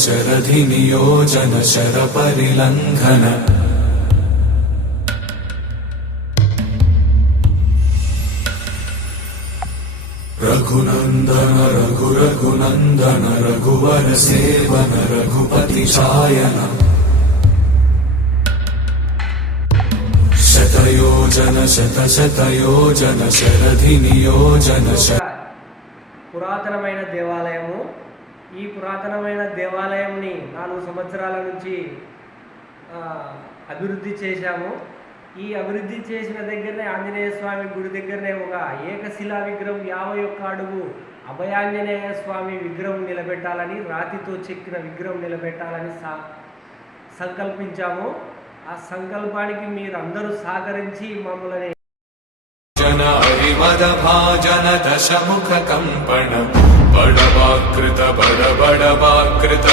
शरधि नियोजन शर परिलंघन रघुनंदन रघु रघुनंदन रघुवर सेवन रघुपति छायन शतयोजन शत शतयोजन शरधि नियोजन పురాతనమైన దేవాలయము. ఈ పురాతనమైన దేవాలయంని 4 సంవత్సరాల నుంచి అభివృద్ధి చేశాము. ఈ అభివృద్ధి చేసిన దగ్గరనే ఆంజనేయ స్వామి గుడి దగ్గరనే ఒక ఏకశిలా విగ్రహం 51 అడుగు అభయాంజనేయ స్వామి విగ్రహం నిలబెట్టాలని, రాతితో చెక్కిన విగ్రహం నిలబెట్టాలని సంకల్పించాము. ఆ సంకల్పానికి మీరందరూ సహకరించి మమ్మల్ని जन हरिमद भाजन दशमुख कंपन बड़वाकृत बड़ बड़वाकृत